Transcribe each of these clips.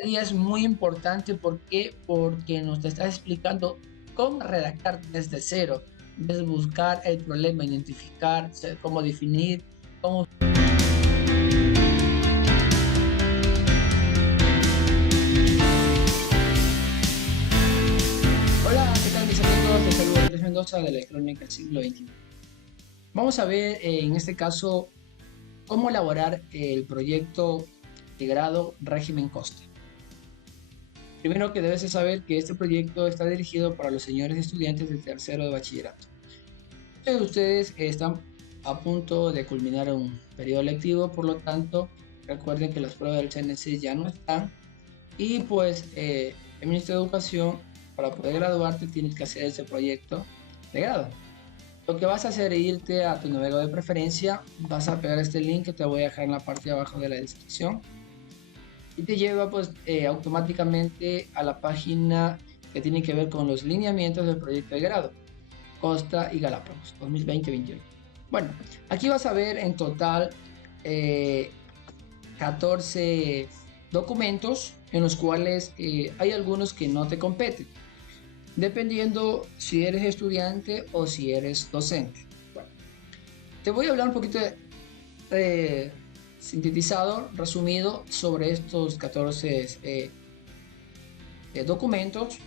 Este día es muy importante. ¿Por qué? Porque nos está explicando cómo redactar desde cero, desde buscar el problema, identificar, cómo definir, cómo... Hola, ¿qué tal mis amigos? Les saludo Andrés Mendoza de la Crónica del Siglo XXI. Vamos a ver en este caso cómo elaborar el proyecto de grado régimen costa. Primero que debes de saber que este proyecto está dirigido para los señores estudiantes del tercero de bachillerato. Muchos de ustedes están a punto de culminar un periodo lectivo, por lo tanto, recuerden que las pruebas del CNC ya no están y pues el Ministerio de Educación, para poder graduarte, tienes que hacer ese proyecto de grado. Lo que vas a hacer es irte a tu navegador de preferencia, vas a pegar este link que te voy a dejar en la parte de abajo de la descripción y te lleva pues automáticamente a la página que tiene que ver con los lineamientos del proyecto de grado Costa y Galápagos 2020-21. Bueno, aquí vas a ver en total 14 documentos en los cuales hay algunos que no te competen, dependiendo si eres estudiante o si eres docente. Bueno, te voy a hablar un poquito sintetizado, resumido sobre estos 14 documentos,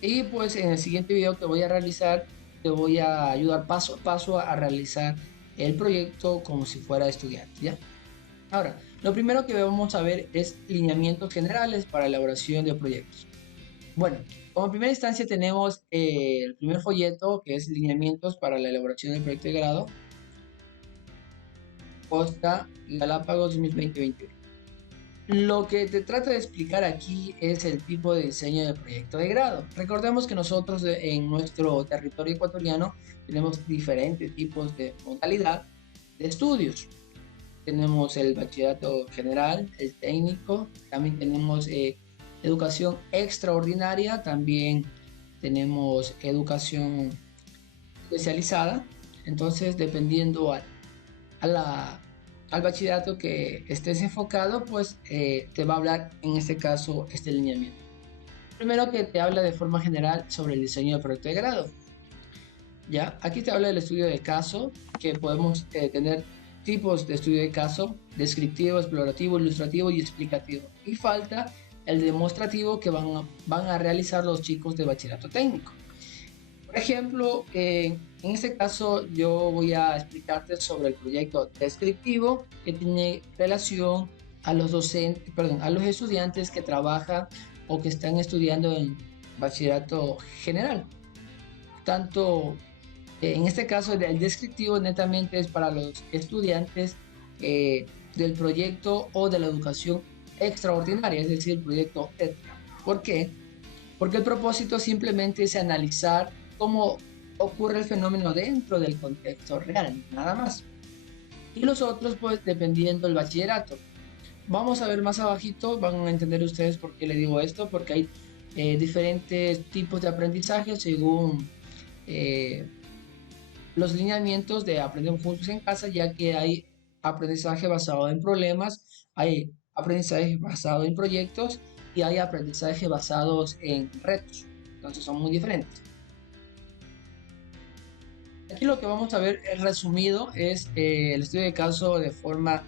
y pues en el siguiente video que voy a realizar te voy a ayudar paso a paso a realizar el proyecto como si fuera estudiante, ¿ya? Ahora, lo primero que vamos a ver es lineamientos generales para elaboración de proyectos. Bueno, como primera instancia tenemos el primer folleto, que es lineamientos para la elaboración del proyecto de grado Costa Galápagos 2020-2021. Lo que te trato de explicar aquí es el tipo de diseño del proyecto de grado. Recordemos que nosotros en nuestro territorio ecuatoriano tenemos diferentes tipos de modalidad de estudios. Tenemos el bachillerato general, el técnico, también tenemos educación extraordinaria, también tenemos educación especializada. Entonces, dependiendo a la, al bachillerato que estés enfocado, pues te va a hablar en este caso este lineamiento. Primero que te habla de forma general sobre el diseño del proyecto de grado. Ya, aquí te habla del estudio de caso, que podemos tener tipos de estudio de caso: descriptivo, explorativo, ilustrativo y explicativo. Y falta el demostrativo que van a realizar los chicos de bachillerato técnico. Por ejemplo, en este caso yo voy a explicarte sobre el proyecto descriptivo que tiene relación a los docentes, perdón, a los estudiantes que trabajan o que están estudiando en bachillerato general. Tanto en este caso el descriptivo netamente es para los estudiantes del proyecto o de la educación extraordinaria, es decir, el proyecto ETRA. ¿Por qué? Porque el propósito simplemente es analizar cómo ocurre el fenómeno dentro del contexto real, nada más. Y los otros, pues, dependiendo del bachillerato. Vamos a ver más abajito, van a entender ustedes por qué le digo esto, porque hay diferentes tipos de aprendizaje según los lineamientos de Aprender Juntos en Casa, ya que hay aprendizaje basado en problemas, hay aprendizaje basado en proyectos y hay aprendizaje basados en retos. Entonces son muy diferentes. Aquí lo que vamos a ver resumido es el estudio de caso de forma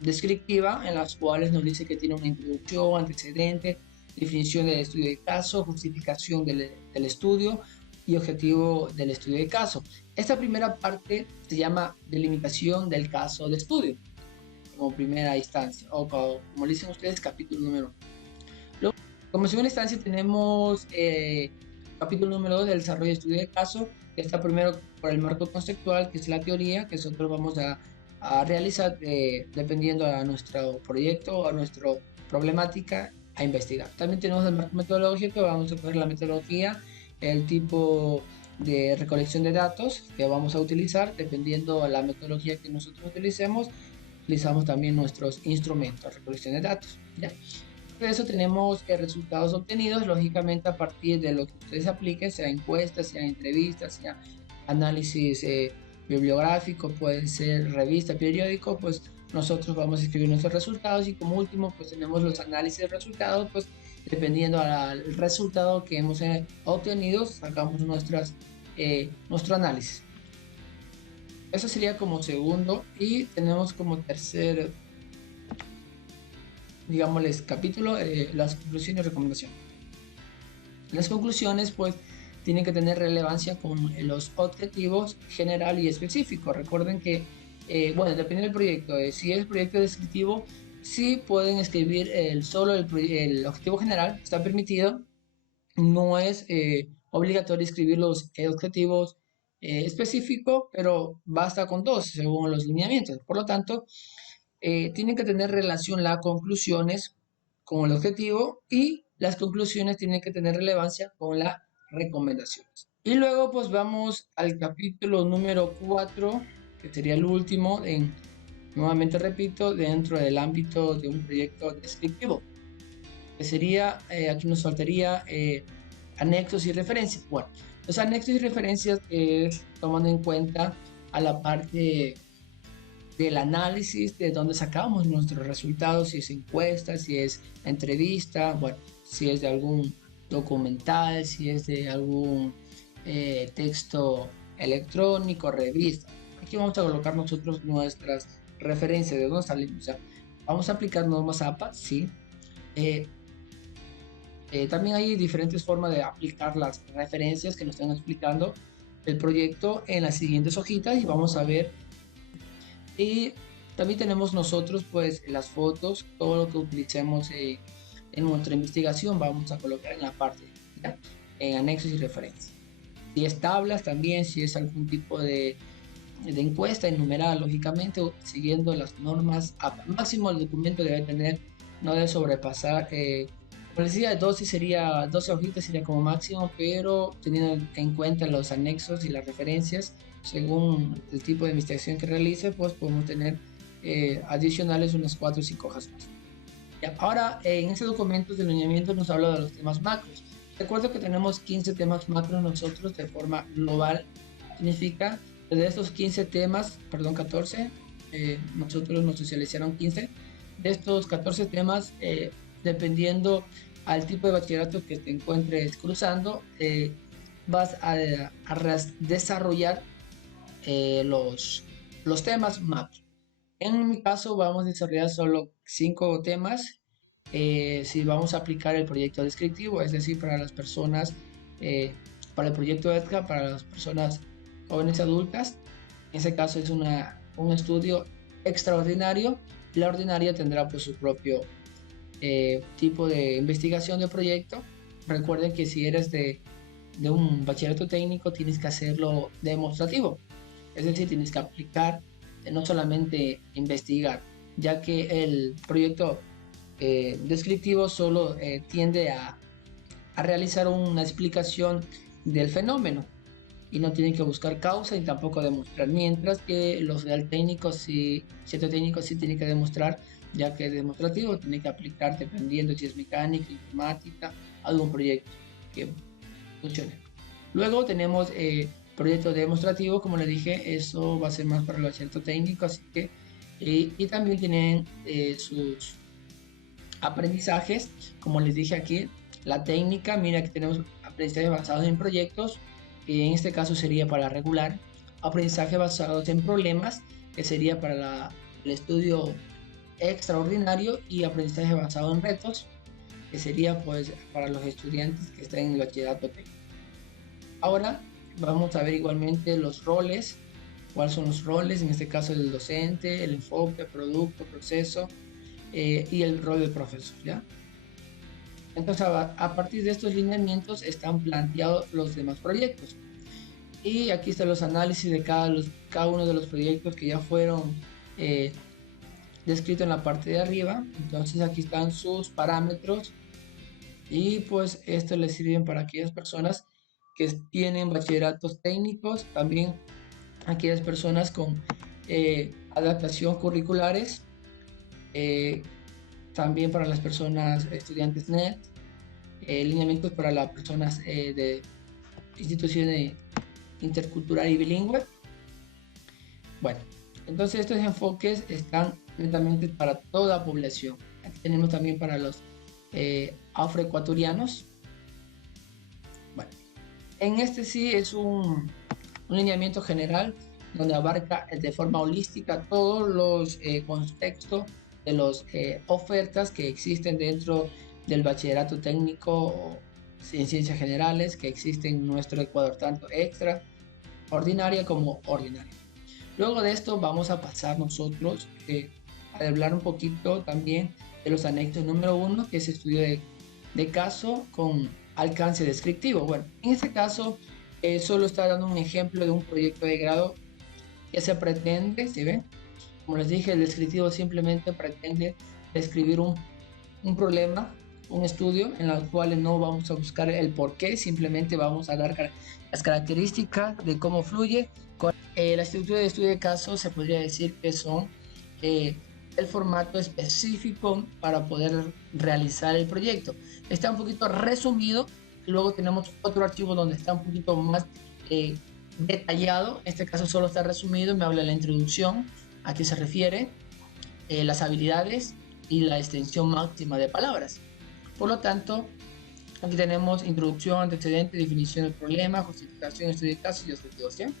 descriptiva, en las cuales nos dice que tiene una introducción, antecedente, definición del estudio de caso, justificación del estudio y objetivo del estudio de caso. Esta primera parte se llama delimitación del caso de estudio, como primera instancia, o como le dicen ustedes, capítulo número 1. Luego, como segunda instancia tenemos capítulo número 2 del desarrollo de estudio de caso, que está primero por el marco conceptual, que es la teoría que nosotros vamos a realizar dependiendo a nuestro proyecto, a nuestra problemática a investigar. También tenemos el marco metodológico, vamos a poner la metodología, el tipo de recolección de datos que vamos a utilizar, dependiendo de la metodología que nosotros utilicemos, utilizamos también nuestros instrumentos de recolección de datos, ¿ya? De eso tenemos resultados obtenidos, lógicamente a partir de lo que ustedes apliquen, sea encuestas, sea entrevistas, sea análisis bibliográfico, puede ser revista, periódico, pues nosotros vamos a escribir nuestros resultados y como último pues tenemos los análisis de resultados, pues dependiendo al resultado que hemos obtenido, sacamos nuestro análisis. Eso sería como segundo y tenemos como tercer, digámosles, capítulo, las conclusiones y recomendaciones. Las conclusiones pues tienen que tener relevancia con los objetivos general y específico. Recuerden que, bueno, depende del proyecto. Si es proyecto descriptivo, sí pueden escribir solo el objetivo general, está permitido. No es obligatorio escribir los objetivos específicos, pero basta con dos según los lineamientos. Por lo tanto, tienen que tener relación las conclusiones con el objetivo y las conclusiones tienen que tener relevancia con las recomendaciones. Y luego pues vamos al capítulo número 4, que sería el último, nuevamente repito, dentro del ámbito de un proyecto descriptivo, que sería, aquí nos faltaría anexos y referencias. Bueno, los anexos y referencias es tomando en cuenta a la parte del análisis de dónde sacamos nuestros resultados, si es encuesta, si es entrevista, bueno, si es de algún documental, si es de algún texto electrónico, revista. Aquí vamos a colocar nosotros nuestras referencias de dónde salimos. O sea, vamos a aplicar normas APA, sí. También hay diferentes formas de aplicar las referencias que nos están explicando el proyecto en las siguientes hojitas y vamos a ver. Y también tenemos nosotros pues las fotos, todo lo que utilicemos en nuestra investigación vamos a colocar en la parte, ¿ya? En anexos y referencias. Si es tablas también, si es algún tipo de encuesta enumerada lógicamente siguiendo las normas APA. Máximo el documento debe tener, no debe sobrepasar, como les decía, 12 hojitas sería como máximo, pero teniendo en cuenta los anexos y las referencias, según el tipo de investigación que realice, pues podemos tener adicionales unas 4 o 5 hojas más. Ya, ahora, en ese documento de lineamiento nos habla de los temas macros. Recuerdo que tenemos 15 temas macros nosotros de forma global. Significa que de estos 15 temas, perdón, 14, nosotros nos socializaron 15. De estos 14 temas, dependiendo al tipo de bachillerato que te encuentres cruzando, vas a desarrollar los temas macro. En mi caso vamos a desarrollar solo 5 temas. Si vamos a aplicar el proyecto descriptivo, es decir, para las personas, para el proyecto EDCA, para las personas jóvenes adultas, en ese caso es un estudio extraordinario. La ordinaria tendrá pues su propio tipo de investigación de proyecto. Recuerden que si eres de un bachillerato técnico tienes que hacerlo demostrativo, es decir, tienes que aplicar, no solamente investigar, ya que el proyecto descriptivo solo tiende a realizar una explicación del fenómeno y no tienen que buscar causa y tampoco demostrar, mientras que los del técnico cierto técnico sí tiene que demostrar, ya que es demostrativo, tiene que aplicar dependiendo si es mecánica, informática, algún proyecto que funcione. Luego tenemos proyecto demostrativo, como les dije, eso va a ser más para el bachillerato técnico, así que y también tienen sus aprendizajes, como les dije aquí, la técnica, mira que tenemos aprendizaje basados en proyectos, que en este caso sería para regular, aprendizaje basados en problemas, que sería para el estudio extraordinario, y aprendizaje basado en retos, que sería pues para los estudiantes que están en el bachillerato técnico. Ahora vamos a ver igualmente los roles, cuáles son los roles, en este caso el docente, el enfoque, producto, proceso y el rol del profesor, ¿ya? Entonces a partir de estos lineamientos están planteados los demás proyectos. Y aquí están los análisis de cada uno de los proyectos que ya fueron descritos en la parte de arriba. Entonces aquí están sus parámetros y pues esto les sirven para aquellas personas que tienen bachilleratos técnicos, también aquellas personas con adaptación curriculares, también para las personas estudiantes NET, lineamientos para las personas de instituciones intercultural y bilingüe. Bueno, entonces estos enfoques están netamente para toda población. Aquí tenemos también para los afroecuatorianos. Bueno, en este sí es un lineamiento general donde abarca de forma holística todos los contextos de las ofertas que existen dentro del bachillerato técnico en ciencias generales que existen en nuestro Ecuador, tanto extra, ordinaria como ordinaria. Luego de esto vamos a pasar nosotros a hablar un poquito también de los anexos número 1, que es estudio de caso con alcance descriptivo. Bueno, en este caso solo está dando un ejemplo de un proyecto de grado que se pretende, ¿sí ven? Como les dije, el descriptivo simplemente pretende describir un problema, un estudio en el cual no vamos a buscar el por qué, simplemente vamos a dar las características de cómo fluye. La estructura de estudio de caso se podría decir que son el formato específico para poder realizar el proyecto. Está un poquito resumido, luego tenemos otro archivo donde está un poquito más detallado. En este caso solo está resumido, me habla de la introducción, a qué se refiere, las habilidades y la extensión máxima de palabras. Por lo tanto, aquí tenemos introducción, antecedente, definición del problema, justificación, estudio de casos y objetivación.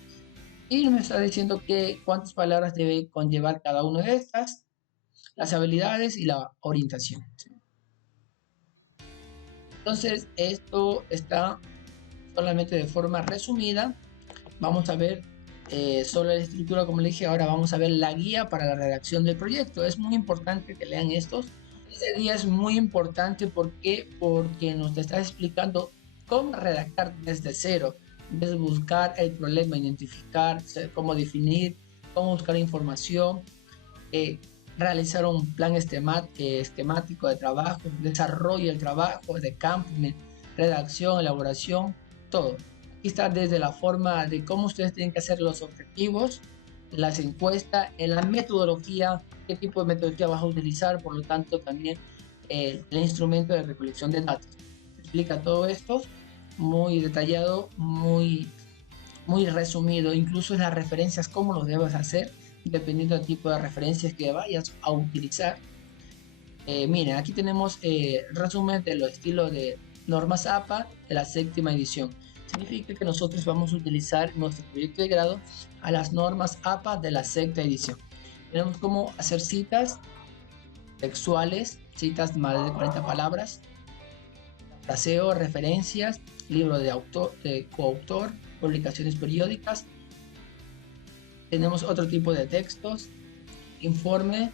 Y me está diciendo que cuántas palabras debe conllevar cada una de estas, las habilidades y la orientación. Entonces, esto está solamente de forma resumida. Vamos a ver solo la estructura, como le dije. Ahora vamos a ver la guía para la redacción del proyecto. Es muy importante que lean estos. Este guía es muy importante porque nos está explicando cómo redactar desde cero, desde buscar el problema, identificar, cómo definir, cómo buscar información, realizar un plan esquemático de trabajo, desarrollo del trabajo, de campo, redacción, elaboración, todo. Aquí está desde la forma de cómo ustedes tienen que hacer los objetivos, las encuestas, en la metodología, qué tipo de metodología vas a utilizar, por lo tanto también el instrumento de recolección de datos. Explica todo esto muy detallado, muy resumido, incluso en las referencias, cómo lo debes hacer, dependiendo del tipo de referencias que vayas a utilizar. Miren, aquí tenemos resumen de los estilos de normas APA de la 7ª edición. Significa que nosotros vamos a utilizar nuestro proyecto de grado a las normas APA de la 7ª edición. Tenemos cómo hacer citas textuales, citas de más de 40 palabras, fraseo, referencias, libro de autor, de coautor, publicaciones periódicas. Tenemos otro tipo de textos, informe,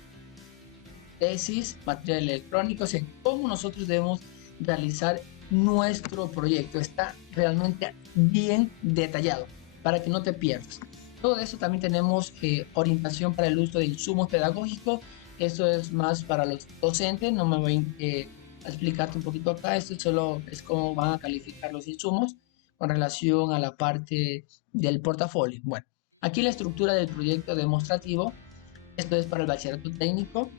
tesis, material electrónico, o sea, cómo nosotros debemos realizar nuestro proyecto. Está realmente bien detallado para que no te pierdas. Todo eso también tenemos orientación para el uso de insumos pedagógicos. Esto es más para los docentes, no me voy a explicarte un poquito acá. Esto solo es cómo van a calificar los insumos con relación a la parte del portafolio. Bueno, aquí la estructura del proyecto demostrativo. Esto es para el bachillerato técnico.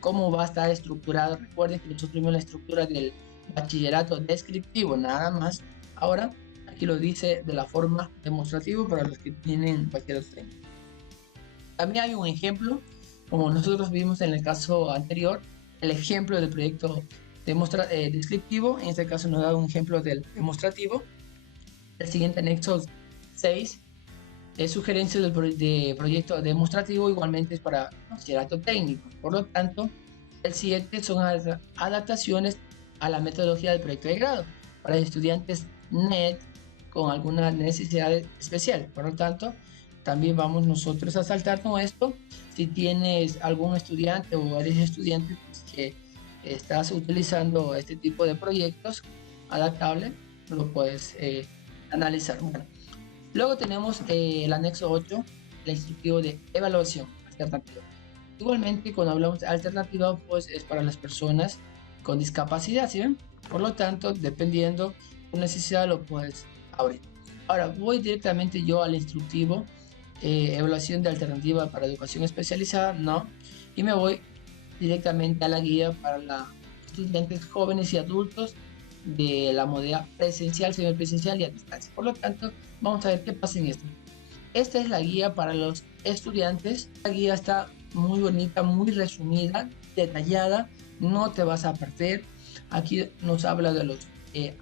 ¿Cómo va a estar estructurado? Recuerden que nosotros vimos la estructura del bachillerato descriptivo, nada más. Ahora, aquí lo dice de la forma demostrativa para los que tienen bachillerato técnico. También hay un ejemplo, como nosotros vimos en el caso anterior, el ejemplo del proyecto descriptivo. En este caso nos da un ejemplo del demostrativo. El siguiente anexo 6 sugerencias de proyecto demostrativo, igualmente es para bachillerato técnico. Por lo tanto, el 7 son adaptaciones a la metodología del proyecto de grado para estudiantes NET con alguna necesidad especial. Por lo tanto, también vamos nosotros a saltarnos esto. Si tienes algún estudiante o eres estudiante pues, que estás utilizando este tipo de proyectos adaptables, lo puedes analizar. Bueno, luego tenemos el anexo 8, el instructivo de evaluación alternativa. Igualmente, cuando hablamos de alternativa, pues es para las personas con discapacidad, ¿sí ven? Por lo tanto, dependiendo de tu necesidad, lo puedes abrir. Ahora, voy directamente yo al instructivo, evaluación de alternativa para educación especializada, no, y me voy directamente a la guía para los estudiantes jóvenes y adultos de la modalidad presencial, semipresencial y a distancia. Por lo tanto, vamos a ver qué pasa en esto. Esta es la guía para los estudiantes. La guía está muy bonita, muy resumida, detallada, no te vas a perder. Aquí nos habla de los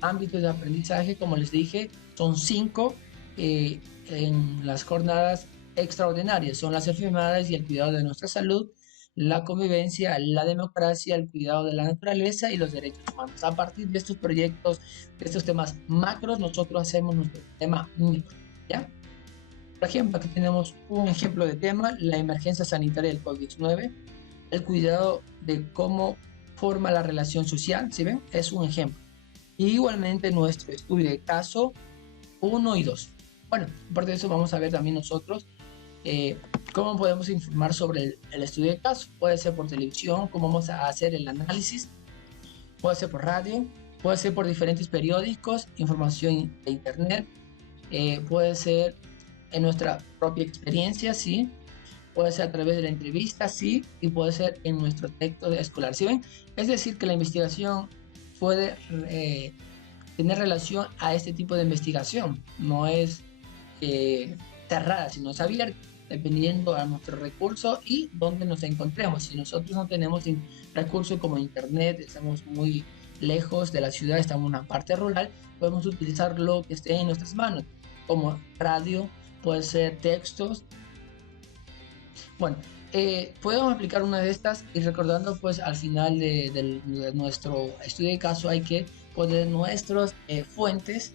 ámbitos de aprendizaje, como les dije, son 5 en las jornadas extraordinarias, son las enfermedades y el cuidado de nuestra salud, la convivencia, la democracia, el cuidado de la naturaleza y los derechos humanos. A partir de estos proyectos, de estos temas macros, nosotros hacemos nuestro tema micro, ¿ya? Por ejemplo, aquí tenemos un ejemplo de tema, la emergencia sanitaria del COVID-19, el cuidado de cómo forma la relación social, ¿sí ven? Es un ejemplo. Y igualmente nuestro estudio de caso 1 y 2. Bueno, aparte de eso vamos a ver también nosotros cómo podemos informar sobre el estudio de caso. Puede ser por televisión, cómo vamos a hacer el análisis, puede ser por radio, puede ser por diferentes periódicos, información de internet, puede ser en nuestra propia experiencia, sí, puede ser a través de la entrevista, sí, y puede ser en nuestro texto escolar, ¿sí ven? Es decir, que la investigación puede tener relación a este tipo de investigación, no es cerrada, sino es abierta, dependiendo a nuestro recurso y dónde nos encontremos. Si nosotros no tenemos recursos como internet, estamos muy lejos de la ciudad, estamos en una parte rural, podemos utilizar lo que esté en nuestras manos, como radio, puede ser textos. Bueno, podemos aplicar una de estas y recordando pues al final de nuestro estudio de caso hay que poner nuestras fuentes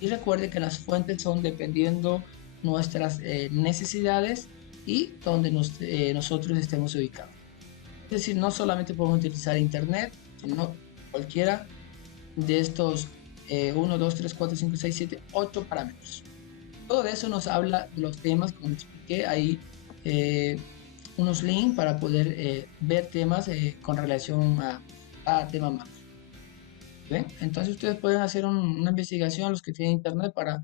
y recuerde que las fuentes son dependiendo nuestras necesidades y donde nosotros estemos ubicados. Es decir, no solamente podemos utilizar internet, sino cualquiera de estos 1, 2, 3, 4, 5, 6, 7, 8 parámetros. Todo eso nos habla de los temas, como expliqué, hay unos links para poder ver temas con relación a temas más. ¿Ven? Entonces ustedes pueden hacer una investigación, los que tienen internet, para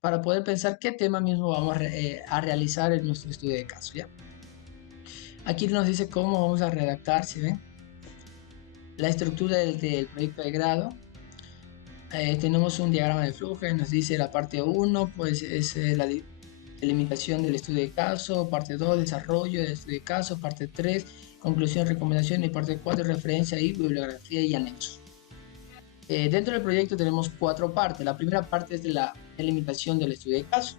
para poder pensar qué tema mismo vamos a realizar en nuestro estudio de caso, ¿ya? Aquí nos dice cómo vamos a redactar, ¿sí ven? La estructura del proyecto de grado. Tenemos un diagrama de flujo, nos dice la parte 1, pues es la delimitación del estudio de caso, parte 2, desarrollo del estudio de caso, parte 3, conclusión, recomendación y parte 4, referencia y bibliografía y anexos. Dentro del proyecto tenemos 4 partes. La primera parte es de la delimitación del estudio de caso.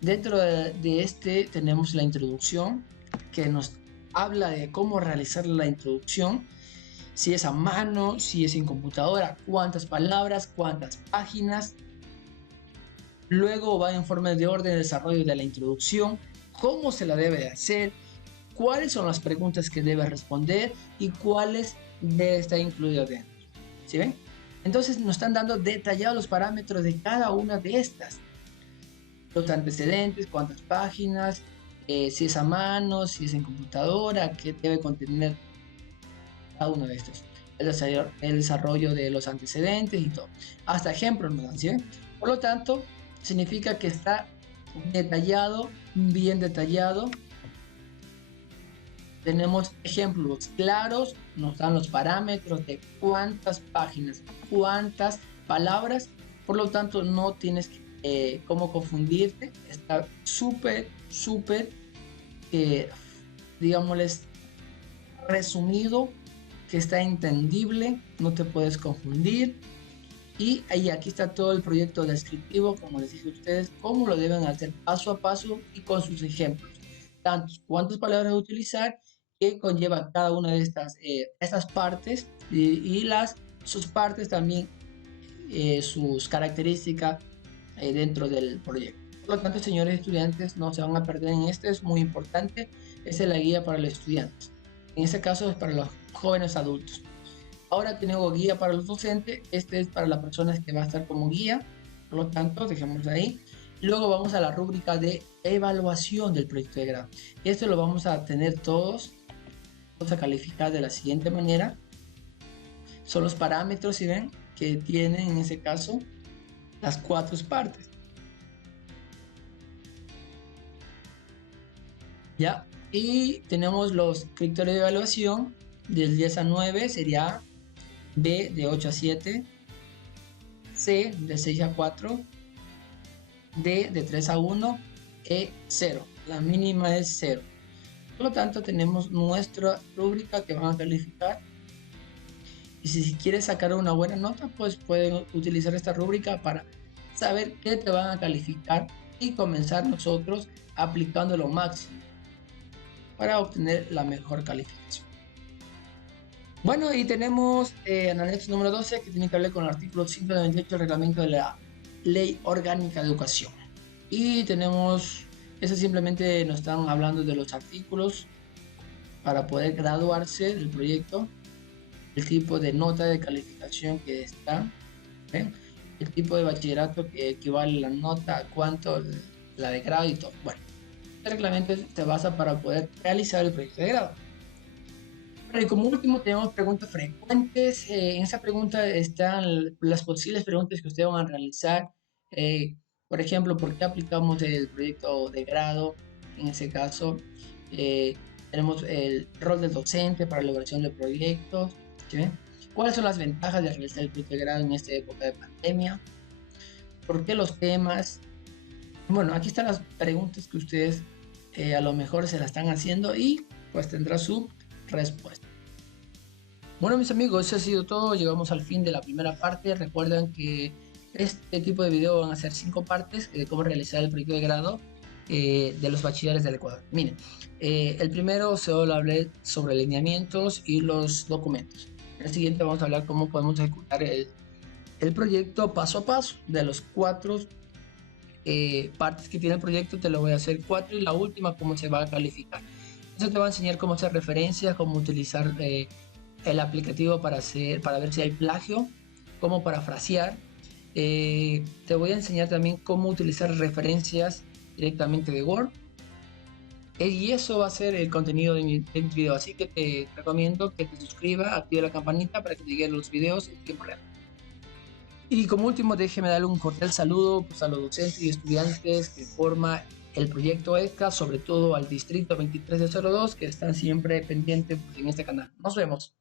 Dentro de este tenemos la introducción, que nos habla de cómo realizar la introducción, si es a mano, si es en computadora, cuántas palabras, cuántas páginas. Luego va en forma de orden de desarrollo de la introducción, cómo se la debe de hacer, cuáles son las preguntas que debe responder y cuáles debe estar incluidas dentro. ¿Sí ven? Entonces nos están dando detallados los parámetros de cada una de estas. Los antecedentes, cuántas páginas, si es a mano, si es en computadora, qué debe contener cada uno de estos. El desarrollo de los antecedentes y todo. Hasta ejemplos nos dan, ¿sí ven? Por lo tanto, significa que está detallado, bien detallado. Tenemos ejemplos claros, nos dan los parámetros de cuántas páginas, cuántas palabras, por lo tanto no tienes cómo confundirte, está súper, digámosles, resumido, que está entendible, no te puedes confundir. Y ahí aquí está todo el proyecto descriptivo, como les dije a ustedes, cómo lo deben hacer paso a paso y con sus ejemplos. Tanto cuántas palabras utilizar, qué conlleva cada una de estas partes y sus partes también, sus características dentro del proyecto. Por lo tanto, señores estudiantes, no se van a perder en este, es muy importante. Esta es la guía para los estudiantes. En este caso es para los jóvenes adultos. Ahora tenemos guía para los docentes, este es para las personas que va a estar como guía, por lo tanto dejémoslo ahí. Luego vamos a la rúbrica de evaluación del proyecto de grado. Esto lo vamos a tener todos, vamos a calificar de la siguiente manera. Son los parámetros, si ven, que tienen en ese caso las 4 partes. ¿Ya? Y tenemos los criterios de evaluación del 10 a 9, sería B de 8 a 7, C de 6 a 4, D de 3 a 1, E 0. la mínima es 0. Por lo tanto, tenemos nuestra rúbrica que van a calificar. Y si quieres sacar una buena nota, pues pueden utilizar esta rúbrica para saber qué te van a calificar y comenzar nosotros aplicando lo máximo para obtener la mejor calificación. Bueno, y tenemos en el anexo número 12 que tiene que ver con el artículo 198 del reglamento de la Ley Orgánica de Educación. Y tenemos, eso simplemente nos están hablando de los artículos para poder graduarse del proyecto, el tipo de nota de calificación que está, ¿ven? El tipo de bachillerato que equivale a la nota, cuánto, la de grado y todo. Bueno, este reglamento se basa para poder realizar el proyecto de grado. Bueno, y como último tenemos preguntas frecuentes. En esa pregunta están las posibles preguntas que ustedes van a realizar. Por ejemplo, ¿por qué aplicamos el proyecto de grado? En ese caso, eh, tenemos el rol del docente para la elaboración de proyectos. ¿Sí? ¿Cuáles son las ventajas de realizar el proyecto de grado en esta época de pandemia? ¿Por qué los temas? Bueno, aquí están las preguntas que ustedes a lo mejor se las están haciendo y pues tendrá su respuesta. Bueno, mis amigos, eso ha sido todo. Llegamos al fin de la primera parte. Recuerden que este tipo de video van a ser 5 partes de cómo realizar el proyecto de grado de los bachilleres del Ecuador. Miren, el primero solo hablé sobre lineamientos y los documentos. En el siguiente vamos a hablar cómo podemos ejecutar el proyecto paso a paso. De los 4 partes que tiene el proyecto, te lo voy a hacer 4 y la última cómo se va a calificar. Eso te va a enseñar cómo hacer referencias, cómo utilizar el aplicativo para ver si hay plagio, cómo parafrasear. Te voy a enseñar también cómo utilizar referencias directamente de Word. Y eso va a ser el contenido de mi video. Así que te recomiendo que te suscribas, active la campanita para que te lleguen los videos en tiempo real. Y como último, déjeme darle un cordial saludo pues, a los docentes y estudiantes que forman el proyecto ESCA, sobre todo al distrito 2302, que están siempre pendientes pues, en este canal. Nos vemos.